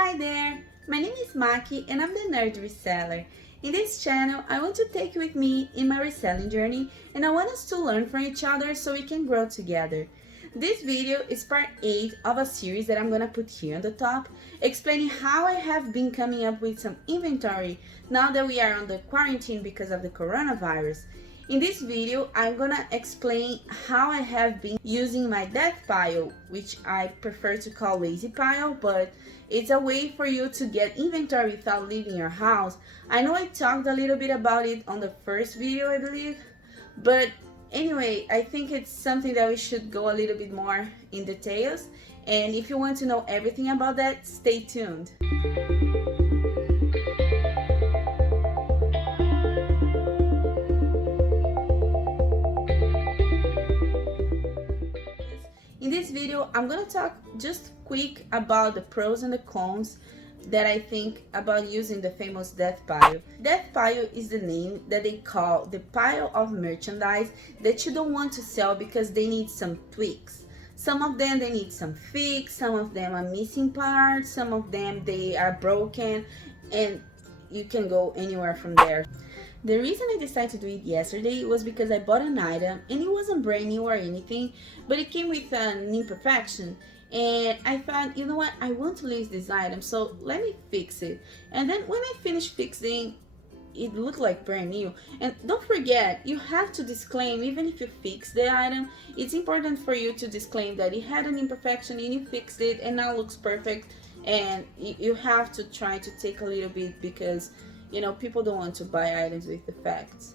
Hi there, my name is Maki and I'm the Nerd Reseller. In this channel, I want to take you with me in my reselling journey and I want us to learn from each other so we can grow together. This video is part 8 of a series that I'm gonna put here on the top, explaining how I have been coming up with some inventory now that we are on the quarantine because of the coronavirus. In this video, I'm gonna explain how I have been using my death pile, which I prefer to call lazy pile, but it's a way for you to get inventory without leaving your house. I know I talked a little bit about it on the first video, I believe, but anyway, I think it's something that we should go a little bit more in details, and if you want to know everything about that, stay tuned. In this video, I'm gonna talk just quick about the pros and the cons that I think about using the famous death pile. Death pile is the name that they call the pile of merchandise that you don't want to sell because they need some tweaks. Some of them they need some fix, some of them are missing parts, some of them they are broken, and you can go anywhere from there. The reason I decided to do it yesterday was because I bought an item and it wasn't brand new or anything, but it came with an imperfection. And I thought, you know what, I want to lose this item, so let me fix it. And then when I finished fixing, it looked like brand new. And don't forget, you have to disclaim, even if you fix the item, it's important for you to disclaim that it had an imperfection and you fixed it and now looks perfect. And you have to try to take a little bit because, you know, people don't want to buy items with defects.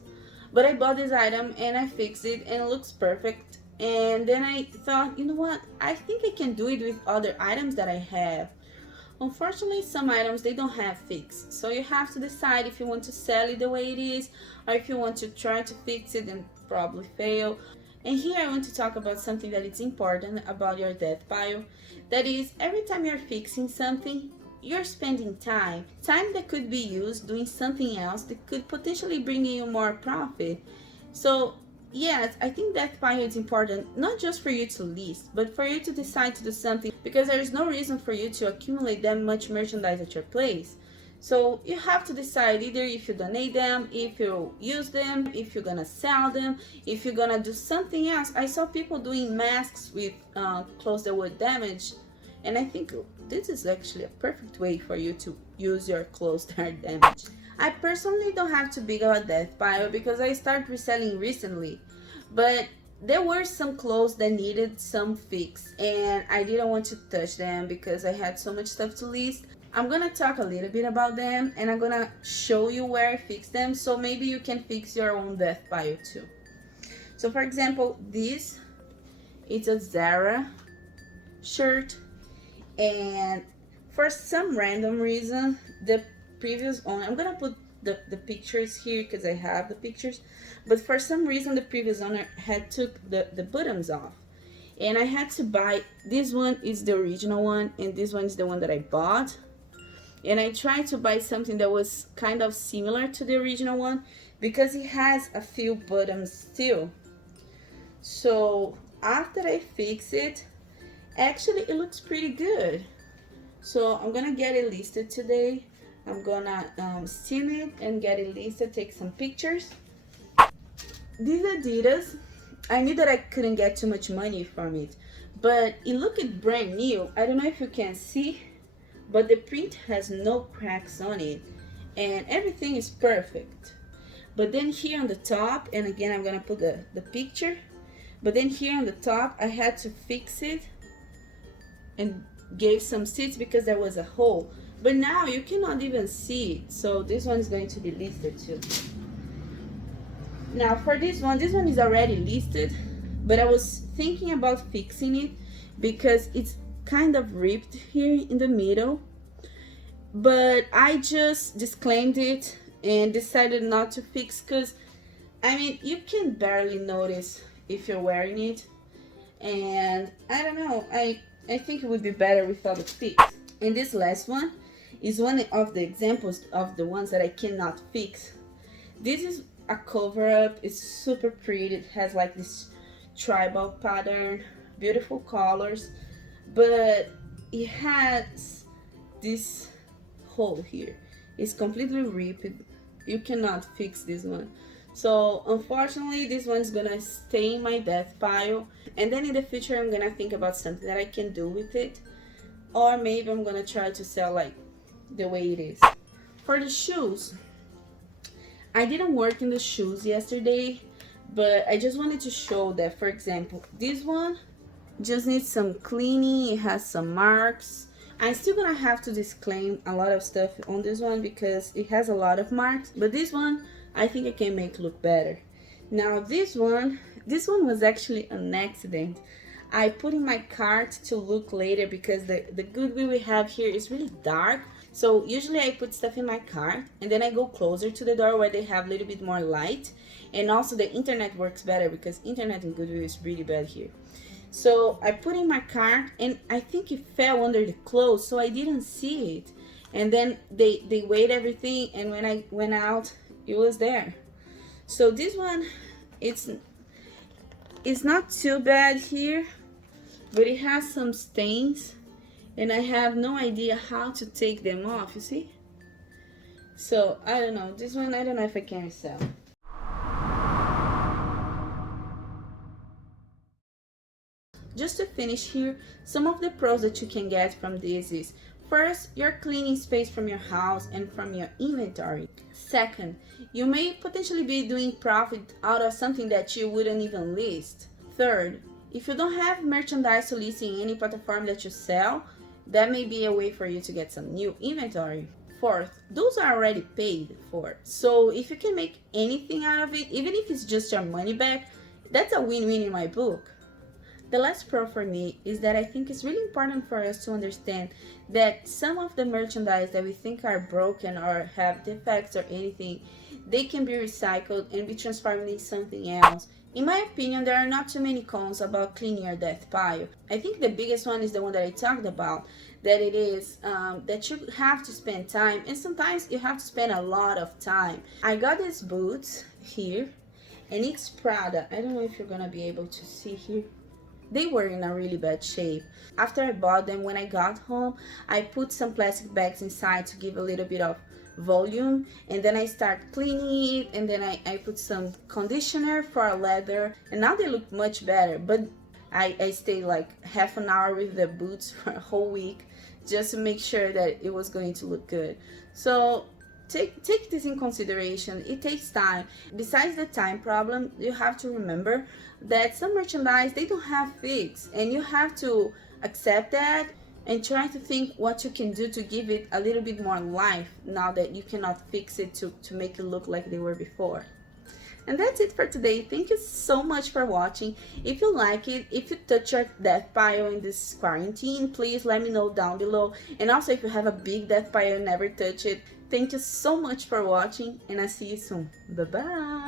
But I bought this item and I fixed it and it looks perfect. And then I thought, you know what, I think I can do it with other items that I have. Unfortunately, some items, they don't have fix. So you have to decide if you want to sell it the way it is or if you want to try to fix it and probably fail. And here I want to talk about something that is important about your death pile. That is, every time you're fixing something, you're spending time that could be used doing something else that could potentially bring you more profit. So yes, I think death pile is important, not just for you to list, but for you to decide to do something, because there is no reason for you to accumulate that much merchandise at your place. So you have to decide either if you donate them, if you use them, if you're gonna sell them, if you're gonna do something else. I saw people doing masks with clothes that were damaged, and I think this is actually a perfect way for you to use your clothes that are damaged. I personally don't have too big of a death pile because I started reselling recently, but there were some clothes that needed some fix and I didn't want to touch them because I had so much stuff to list. I'm gonna talk a little bit about them and I'm gonna show you where I fixed them so maybe you can fix your own death pile too. So for example, this is a Zara shirt, and for some random reason the previous owner, I'm gonna put the pictures here because I have the pictures, but for some reason the previous owner had took the buttons off and I had to buy, this one is the original one and this one is the one that I bought, and I tried to buy something that was kind of similar to the original one because it has a few buttons still. So after I fix it, actually it looks pretty good. So I'm gonna get it listed today. I'm gonna steam it and get it listed, take some pictures. These Adidas, I knew that I couldn't get too much money from it, but it looked brand new. I don't know if you can see, but the print has no cracks on it and everything is perfect. But then here on the top, and again I'm gonna put the picture, but then here on the top I had to fix it and gave some stitch because there was a hole, but now you cannot even see it, so this one is going to be listed too. Now for this one is already listed, but I was thinking about fixing it because it's kind of ripped here in the middle, but I just disclaimed it and decided not to fix because I mean you can barely notice if you're wearing it, and I don't know, I think it would be better without a fix. And this last one is one of the examples of the ones that I cannot fix. This is a cover up, it's super pretty, it has like this tribal pattern, beautiful colors, but it has this hole here. It's completely ripped. You cannot fix this one. So unfortunately, this one's gonna stay in my death pile, and then in the future I'm gonna think about something that I can do with it, or maybe I'm gonna try to sell like the way it is. For the shoes, I didn't work in the shoes yesterday, but I just wanted to show that, for example, this one just needs some cleaning. It has some marks. I'm still gonna have to disclaim a lot of stuff on this one because it has a lot of marks, but this one I think I can make look better. Now this one was actually an accident. I put in my cart to look later because the Goodwill we have here is really dark. So usually I put stuff in my cart and then I go closer to the door where they have a little bit more light. And also the internet works better because internet in Goodwill is really bad here. So I put in my cart and I think it fell under the clothes, so I didn't see it. And then they weighed everything, and when I went out, it was there. So this one, it's not too bad here, but it has some stains and I have no idea how to take them off, you see? So I don't know, this one I don't know if I can sell. Just to finish here, some of the pros that you can get from this is, first, you're cleaning space from your house and from your inventory. Second, you may potentially be doing profit out of something that you wouldn't even list. Third, if you don't have merchandise to list in any platform that you sell, that may be a way for you to get some new inventory. Fourth, those are already paid for. So if you can make anything out of it, even if it's just your money back, that's a win-win in my book. The last pro for me is that I think it's really important for us to understand that some of the merchandise that we think are broken or have defects or anything, they can be recycled and be transformed into something else. In my opinion, there are not too many cons about cleaning your death pile. I think the biggest one is the one that I talked about, that it is that you have to spend time, and sometimes you have to spend a lot of time. I got these boots here, and it's Prada. I don't know if you're gonna be able to see here. They were in a really bad shape. After I bought them, when I got home, I put some plastic bags inside to give a little bit of volume, and then I start cleaning it, and then I put some conditioner for leather, and now they look much better. But I stayed like half an hour with the boots for a whole week just to make sure that it was going to look good. So take this in consideration. It takes time. Besides the time problem, you have to remember that some merchandise, they don't have fix, and you have to accept that and try to think what you can do to give it a little bit more life now that you cannot fix it to make it look like they were before. And that's it for today. Thank you so much for watching. If you like it, if you touch your death pile in this quarantine, please let me know down below. And also, if you have a big death pile and never touch it, thank you so much for watching, and I'll see you soon. Bye bye.